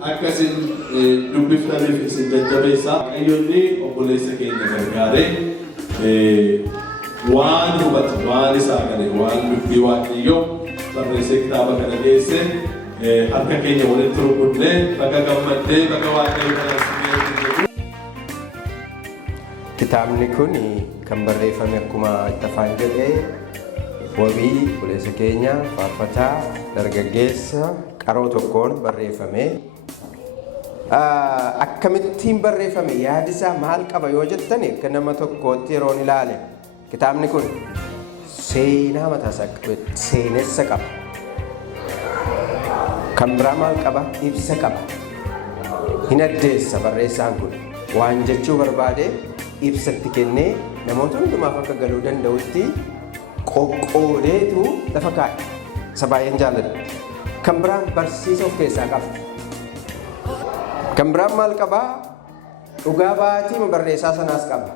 akkasin dubbiftaniif isin jajjabeessa. Waaqayyoonni obboleessa keenya gargaare waan hubate waan isaa gale waan dubbii waaqayyoo barreessee kitaaba kana geesse harka keenya walitti rukunnee bakka gammaddee bakka waaqayyo kana kitaabni kun kan barreeffame akkuma itti afaan jedhee wabii obboleessa keenya faarfataa dargaggeessa qaroo tokkoon barreeffame. Akkamittiin barreeffame yaadisaa maal qaba yoo jettan akka nama tokkootti yeroon ilaale kitaabni kun seenaa mataasaa qaba, seenessa qaba. Kan biraa maal qaba? Ibsa qaba. Hin addeessa barreessaan kun waan jechuu barbaade ibsatti kennee namoota hundumaaf akka galuu danda'utti qoqqoodeetu lafa kaa'e. Isa baay'een jaalladha. Kan biraan barsiisa of keessaa qaba. Kan biraan maal qabaa? Dhugaa baatii barreessaa sanaas qaba.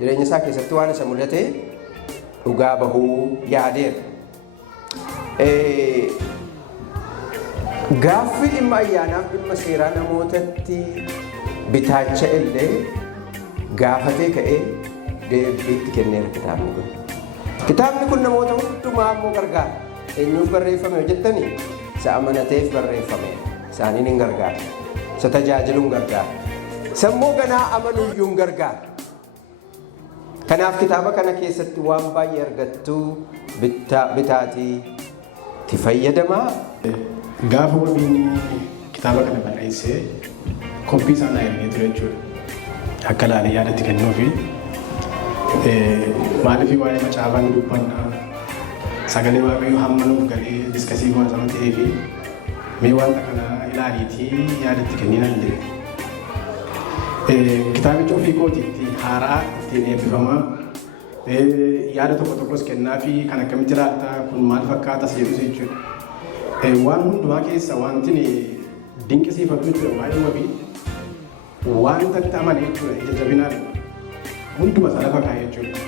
Jireenya isaa keessatti waan isa mul'ate dhugaa bahuu yaadeera. Gaaffii dhimma ayyaanaaf dhimma seeraa namootatti bitaacha illee gaafatee ka'ee deebiitti kenneera kitaabni kun. Kitaabni kun namoota hundumaa immoo gargaara. Eenyuuf barreeffame yoo jettanii isa amanateef barreeffame. Isaaniin hin gargaara. Isa tajaajiluun gargaara. Sammuu ganaa amanuyyuun gargaara. Kanaaf kitaaba kana keessatti waan baay'ee argattu bitaatii itti fayyadamaa. Gaafa wabiin kitaaba kana barreessee koppii isaa naa ergee ture jechuudha. Akka ilaalee yaadatti kennuufi maaliif waa'ee macaafaan dubbannaa sagalee waaqayyoo hamma nuuf galee diskasii waan sama ta'ee fi mee wanta kana ilaaliitii yaadatti kenninaan jedhe. Kitaabicha ofii kootiitti haaraa ittiin eebbifamaa yaada tokko tokkos kennaa fi kan akkamitti ilaaltaa kun maal fakkaata seetus jechuudha. Waan hundumaa keessa wanti dinqisiifatu jechuudha waa'ee wabii wanta itti amane jechuudha ija jabinaan hunduma isaa lafa kaa'e jechuudha.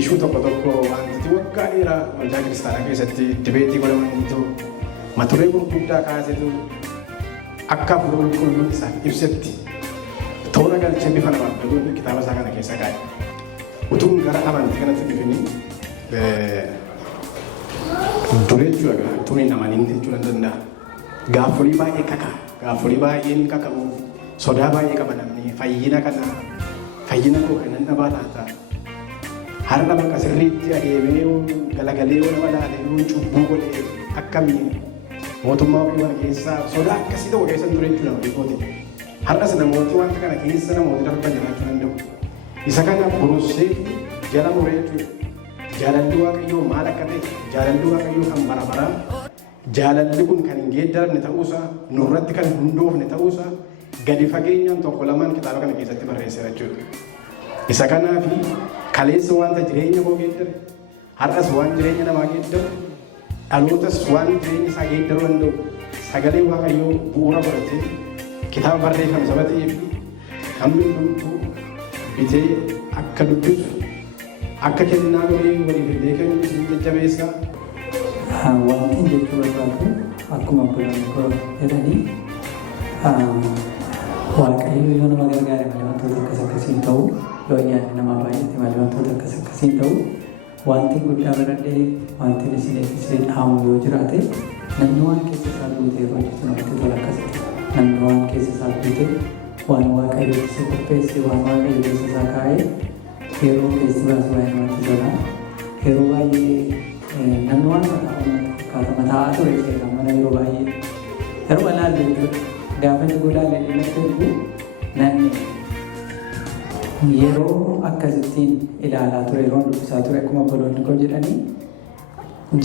Ishuu tokko tokko wanti waggaa dheeraa waldaa kiristaanaa keessatti dibeetii godhamaniitu maturee gurguddaa kaasetu akka hafuura qulqulluun isaaf ibsetti toora galchee bifa namaaf galuun kitaaba isaa kana keessa kaa'e. Utuun gara amantii kanatti dhufini duree jechuudha utuun hin amanin jechuudha danda'a. Gaaffilee baay'ee kaka gaaffilee baay'een kaka'u sodaa baay'ee qaba namni fayyina koo kanan dhabaa laata. Har'a bakka sirriitti adeemee galagalee yoo nama laalee yoo cubbuu godhee akkamii mootummaa ofii mana keessaa sodaa akkasii ta'u keessa ture jechuudha ofii kooti. Har'as namooti wanta kana keessa namooti darban jiraachuu danda'u. Isa kana borosee jala muree jechuudha. Jaalalli waaqayyoo maal akka ta'e jaalalli waaqayyoo kan bara baraa jaalalli kun kan hin geeddaramne ta'uusaa nurratti kan hundoofne ta'uusaa gadi fageenyaan tokko lamaan kitaaba kana keessatti barreesseera jechuudha. Isa kanaaf kaleessa wanta jireenya koo geeddare har'as waan jireenya namaa geeddaru dhalootas waan jireenya isaa geeddaruu danda'u sagalee waaqayyoo bu'uura godhatee kitaaba barreeffame saba ta'ee fi hammi hundumtuu bitee akka dubbisu akka kennaa godhee waliif illee kennu isin jajjabeessa. Wanti jechuu barbaadu akkuma obbolaan koo jedhanii waaqayyo yoo nama gargaare malee wantoota akkas akkasiin ta'u yoo yaadni namaa baay'ate malee wantoota akkas akkasiin ta'u wanti guddaa baradhee wanti isin dhaamu yoo jiraate namni waan keessa isaa guutee hojjetu namatti tola akkasitti namni waan keessa isaa guutee waan waaqayyo isa qopheesse waan waaqayyo keessa isaa kaa'ee yeroo keessi baasu baay'ee namatti tola. Yeroo baay'ee namni waan mataa ture seera mana yeroo baay'ee yeroo ilaallu gaafa inni godhaalee dhimma namni yeroo akkasittiin ilaalaa ture yeroo dubbisaa ture akkuma obboloonni koo jedhanii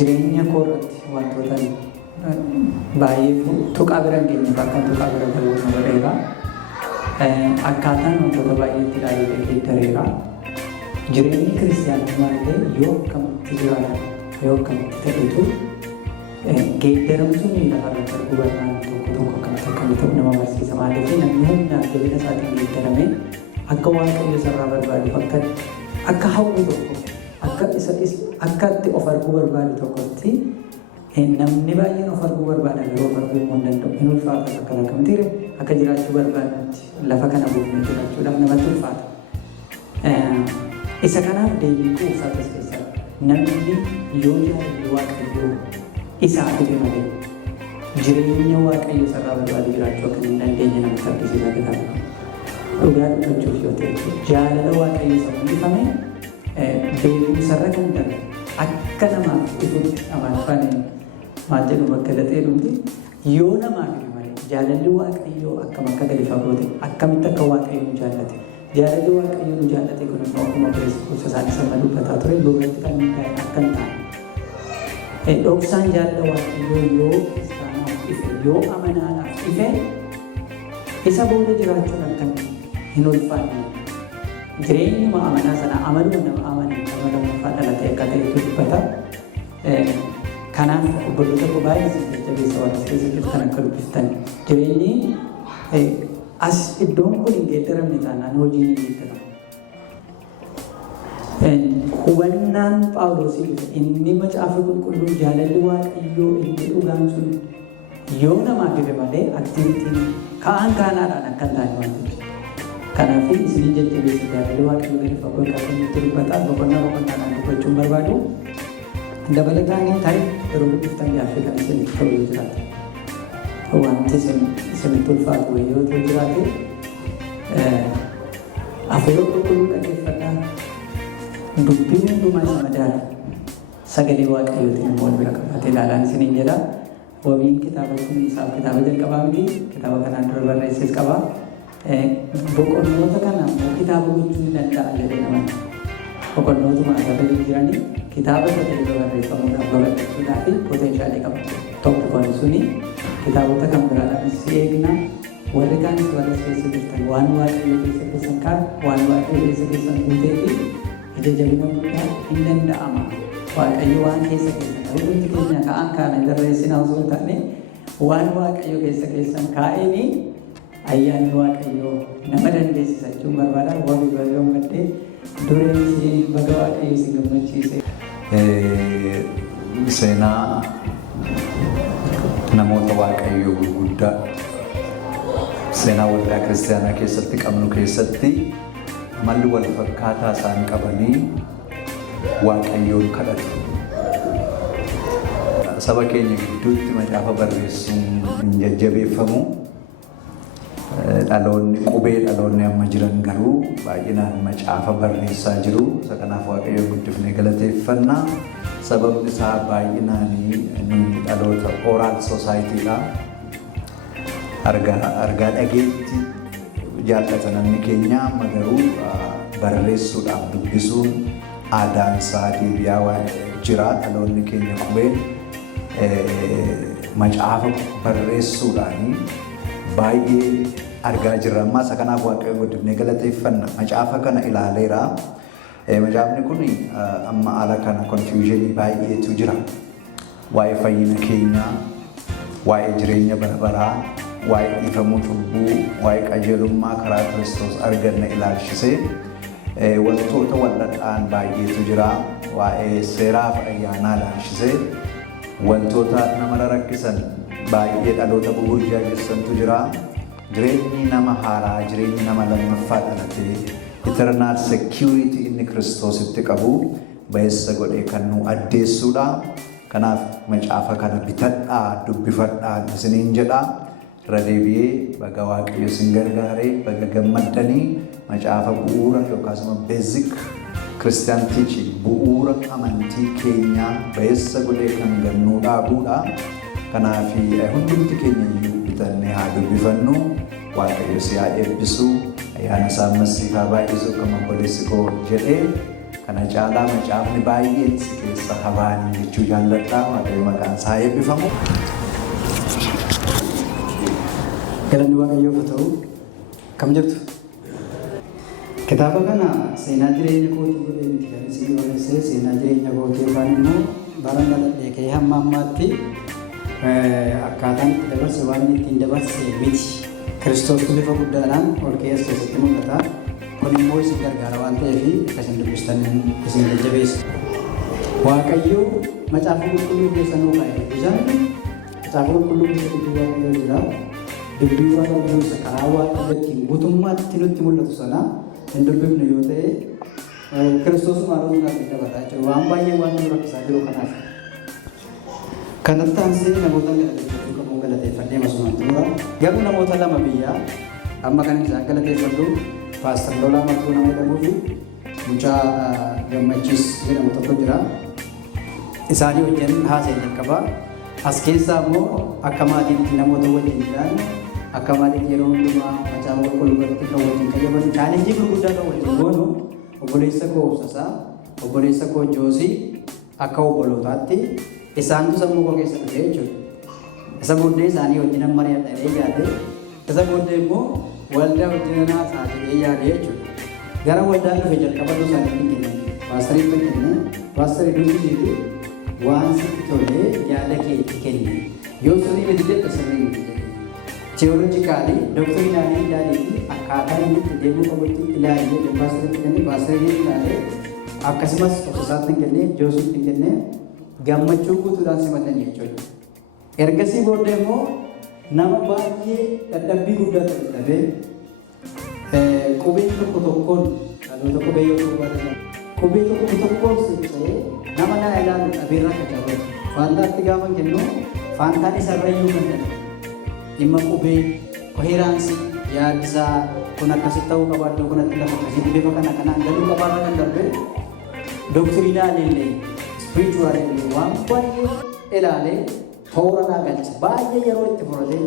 jireenya koo irratti wantoota baay'ee tuqaa bira hin geenye bakka tuqaa bira galuu nama dheeraa akkaataan wantoota baay'eetti ilaalee geeddareera. Jireenyi kiristaanummaa illee yoo akkamitti jiraatan yoo akkamitti ta'etu geeddaramtuun lafa irratti arguu barbaadu tokko akkamitti ta'u nama barsiisa. Maaliif namni humnaaf jabina isaatiin geeddaramee akka waaqayyo sarara barbaaduuf akka hawwu tokko akka itti of arguu barbaadu tokkotti namni baay'een of arguu barbaada garuu of arguu hin danda'u. Hin ulfaata akka lakkamtiire akka jiraachuu barbaadnutti lafa kana buufnee jiraachuudhaaf namatti ulfaata. Isa kanaaf deebii quufsaa keessaa namni yoo jaalladhe waaqayyoo isaa fide malee jireenya waaqayyoo sarara barbaadu jiraachuu akka hin dandeenye namatti argisiisa kitaaba. Dhugaa dubbachuuf yoo ta'e jaalala waaqayyoo isa mul'ifame beekumsarra kan darbe akka namaaf ifutti amaarfame maal jedhu bakka latee dhumti yoo namaaf ife malee jaalalli waaqayyoo akkam akka gadi fagoote akkamitti akka waaqayyoo jaallate jaalalli waaqayyoo nu jaallate kun immoo akkuma Kiristoos isaan sama dubbataa ture lubatti kan hundaa'e akka hin taane dhoksaan jaalala waaqayyoo yoo kiristaanaaf ife yoo amanaadhaaf ife isa booda jiraachuun akka hin ulfaanne jireenyuma amanaa sana amaluma nama amane nama lammaffaa dhalatee akka ta'etu dubbata. Kanaaf obboloota koo baay'ee isin jajjabeessa waan keessa jirtan akka dubbiftan jireenyi as iddoon kun hin geeddaramne taanaan hojiin hin geeddaramu. Hubannaan Phaawulosii inni macaafa qulqulluu jaalalli waaqayyoo inni dhugaan sun yoo namaaf ife malee aktivitiin ka'aan kaanaadhaan akka hin taane waan ta'eef. Kanaaf isin jajjabeessa jaalalli waaqayyoo gadi fagoo akka nutti dubbataa boqonnaadhaan dubbachuun barbaadu. Dabalataan tarii yeroo dubbiftan gaaffii kan isinitti ta'u yoo jiraate wanti isinitti ulfaatu yoo ta'u jiraate hafuura qulqulluu dhaggeeffadhaa dubbii hundumaa isa madaala sagalee waaqayyootiin immoo wal bira qabatee ilaalaan isiniin jedha. Wabiin kitaaba kun isaaf kitaaba jalqabaa miti kitaaba kanaan dura barreesses qaba. Boqonnoota kana immoo kitaaba gochuu ni danda'a jedhee naman boqonnootuma asirra jiranii kitaaba ta'ee barreeffamuudhaaf babal'achuudhaa fi poteenshaalii qaba. Tokko kan suni kitaabota kan biraadhaan si eegna warri kaanis warra keessa jirtan waan waaqayyoo keessa keessan kaan waan waaqayyoo keessa keessan guutee fi ija jabina guddaa hin danda'ama. Waaqayyo waan keessa keessan hundumti keenya ka'an kaana barreessinaa osoo hin taane waan waaqayyo keessa keessan kaa'anii ayyaanni waaqayyoo nama dandeessisa jechuun barbaada. Wabii baay'ee maddee dureen ishee baga waaqayyo si gammachiise. Seenaa namoota waaqayyoo gurguddaa seenaa waldaa kiristaanaa keessatti qabnu keessatti malli wal fakkaataa isaan qabanii waaqayyoon kadhatu. Saba keenya gidduutti macaafa barreessuun hin jajjabeeffamu. Dhaloonni amma jiran garuu baay'inaan macaafa barreessaa jiru. Isa kanaaf waaqayyoon guddifnee galateeffanna. Sababni isaa baay'inaan dhaloota oral societyidha. Argaa dhageetti jaallata namni keenya amma garuu barreessuudhaaf dubbisuun aadaan isaa deebi'aa waan jira. Dhaloonni keenya qubeen macaafa barreessuudhaan baay'ee argaa jirra. Ammaa isa kanaaf waaqayyoon guddifnee galateeffanna. Macaafa kana ilaaleera. Macaafni kun amma ala kana confusionii baay'eetu jira. Waa'ee fayyina keenyaa, waa'ee jireenya bara baraa, waa'ee dhiifamuu cubbuu, waa'ee qajeelummaa karaa Kiristoos arganna ilaalchisee wantoota wal'adhaan baay'eetu jira. Waa'ee seeraaf ayyaanaa ilaalchisee wantoota nama rakkisan baay'ee dhaloota gugurdaa keessantu jira. Jireenyi nama haaraa, jireenyi nama lammaffaa dhalatee eternal security inni Kiristoositti qabu ba'eessa godhee kan nu addeessuudha. Kanaaf macaafa kana bitadhaa dubbifadhaa isiniin jedha. Irra deebi'ee baga waaqayyo isin gargaaree baga gammaddanii macaafa bu'uura yookaas immoo basic Christian teaching bu'uura amantii keenyaa ba'eessa godhee kan gannuu dhaabuudha. Kanaaf hundumti keenya iyyuu bitannee haa dubbifannu. Waaqayyo si haa eebbisu. Ayyaana isaa masiifaa baay'isu akkuma obboleessi koo jedhee kana caalaa macaafni baay'een si keessa habaanii jechuu jaalladha. Waaqayyo maqaan isaa eebbifamu. Galanni waaqayyoof haa ta'u. Kam jirtu? Kitaaba kana seenaa jireenya kootii godhee miti kan isin barreessee seenaa jireenya kootii yookaan immoo bara dhaladhee ka'ee hamma ammaatti akkaataan itti dabarse waan ittiin dabarse miti. Kiristoos bifa guddaadhaan ol keessatti mul'ata. Kun immoo isin gargaara waan ta'eef akkasiin dubbistan isin jajjabeessa. Waaqayyo macaafa qulqulluu keessa nuu kaa'e isaan macaafa qulqulluu keessa dubbii waaqayyoo jira. Dubbii waaqayyoo isa karaa waaqayyootiin guutummaatti nutti mul'atu sana hin dubbifne yoo ta'e Kiristoos maaloo isaatti dabalaa jiru waan baay'ee waan nu rakkisaa jiru kanaaf. Kanatti aansee namoota galateeffachuu qabu galateeffannee masumaan xumura. Garuu namoota lama biyyaa amma kan isaan galateeffadhu Paastar Lolaa Martuu nama jedhamuu fi mucaa Gammachiis jedhamu tokko jira. Isaanii wajjin haasa'e jalqabaa. As keessaa immoo akka maatiitti namoota wajjin jiran akka maatiitti yeroo hundumaa macaafa qulqulluu irratti kan wajjin qayyaban chaalenjii gurguddaa kan wajjin goonu obboleessa koo Obsasaa, obboleessa koo Joosii akka obbolootaatti isaantu sammuu koo keessa dhufee jechuudha. Isa booddee isaanii wajjin amma mari'adhee yaade isa booddee immoo waldaa wajjin haasaa jedhee yaade jechuudha. Gara waldaan dhufe jalqabatu isaanii hin kenne. Paastarii hin kenne. Paastarii dubbisiiti waan sitti tolee yaada kee itti kenne. Yoo sirrii miti jedhe sirrii miti jedhe. Teoloojikaalii dooktarinaalii ilaalee akkaataa inni itti deemuu qabutti ilaalee paastarii kenne paastarii ilaalee akkasumas Obsasaatti hin kenne Joosiitti hin kenne gammachuu guutuudhaan simatanii jechuudha. Ergasii booddee immoo nama baay'ee dadhabbii guddaa ta'e dhabee qubee tokko tokkoon dhaloota qubee yoo barbaadamu qubee tokko tokkoon siqee nama naa ilaalu dhabeerraa qacabe. Faantaatti gaafa kennu faantaan isarrayyuu kan ta'e dhimma qubee koheeraansii yaaddisaa kun akkasitti ta'uu qabaadhu kunatti lafa akkasitti bifa kana kanaan galuu qabaarra kan darbe dooktirinaalillee spirituaalillee waan baay'ee ilaalee toora naa galcha baay'ee yeroo itti fudhatee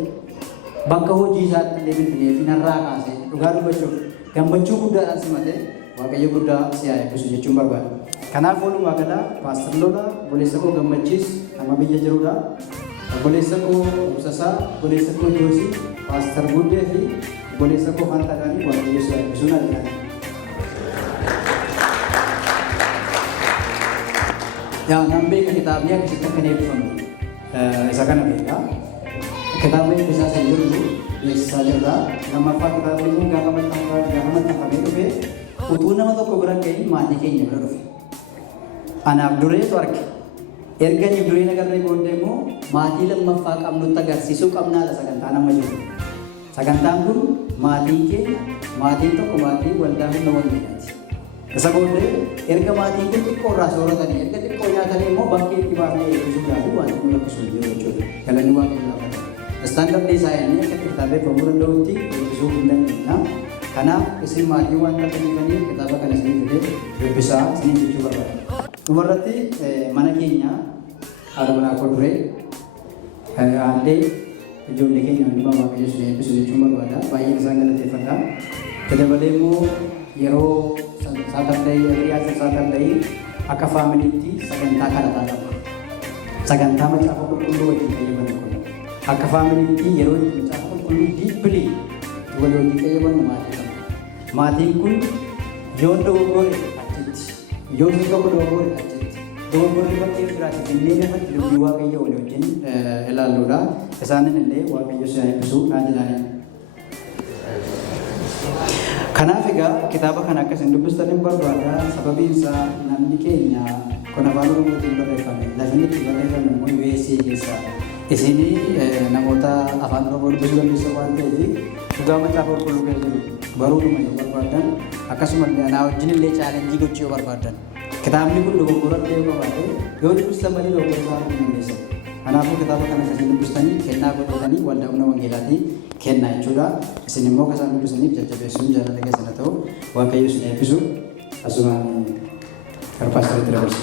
bakka hojii isaatti illee bilbilee fi narraa kaasee dhugaa dubbachuuf gammachuu guddaadhaan simatee waaqayyo guddaa si haa eebbisu jechuun barbaada. Kanaaf walumaa gala Paastar Lolaa obboleessa koo Gammachiis nama biyya jirudha. Obboleessa koo Obsasaa, obboleessa koo Joosii, Paastar Guddee fi obboleessa koo Faantaadhaanii waaqayyo si haa eebbisuun argina. Yaa nan beeka kitaabni akkasitti akka eebbifamu isa kana beekaa. Kitaabni eebbisaa isa jiru beeksisaa jirra. Lammaffaa kitaabni kun gaafa maxxanfamee dhufe utuu nama tokko bira ga'in maatii keenya bira dhufe. Anaaf dureetu arge. Erga ni dureen agarree booddee immoo maatii lammaffaa qabnutti agarsiisuu qabnaadha sagantaa nama jiru. Sagantaan kun maatiin keenya maatiin tokko maatii waldaa humna waldaati. Isa booddee erga maatiin kun xiqqoo irraa sooratanii erga xiqqoo nyaatanii immoo bakkee itti baafnee eebbisuudhaaf waan nu rakkisuu jiru jechuudha. Galanni waaqayyo laafata. Istaandardii isaa inni akka kitaabeffamuu danda'utti eebbisuu hin dandeenya. Kanaaf isin maatii waan qabaniif kitaaba kana isin fidee dubbisaa isin jechuu barbaada. Dhumarratti mana keenya haadha manaa koo duree haallee ijoollee keenya hundumaa waaqayyo isin eebbisu jechuun barbaada. Baay'een isaan galateeffadha. Dabalee immoo yeroo saatardayii akka faamiliitti sagantaa kadhataa qaba. Sagantaa macaafa qulqulluu wajjin qayyaban kun akka faamiliitti yeroo itti macaafa qulqulluu diipilii walii wajjin qayyaban maatii qaba. Maatiin kun yoo dogoggore achitti yoo tokko dogoggore achitti dogoggorri bakkee biraatti jennee lafatti dubbii waaqayyo walii wajjin ilaalluudha. Isaanin illee waaqayyo si haa eebbisu naan jedhanii. Kanaaf egaa kitaaba kana akkasiin dubbistaniin barbaada. Sababiin isaa namni keenya kun afaan Oromootiin barreeffame lafni itti barreeffame immoo USA keessa. Isin namoota afaan Oromoo dubbisuu dandeessan waan ta'eef dhugaa macaafa qulqulluu keessa jiru baruudhuma yoo barbaadan akkasumallee anaa wajjin illee chaalenjii gochuu yoo barbaadan kitaabni kun dogoggora yoo qabaate yoo dubbistan malee dogoggora isaa hin dandeessan. Kanaafuu kitaaba kana akkasiin dubbistanii kennaa godhatanii waldaa humna wangeelaatii kennaa jechuudha. Isin immoo kasaan dubbisaniif jajjabeessuun jaalala keessan haa ta'u waaqayyo isin eebbisu asumaan gara paastariitti dabarsa.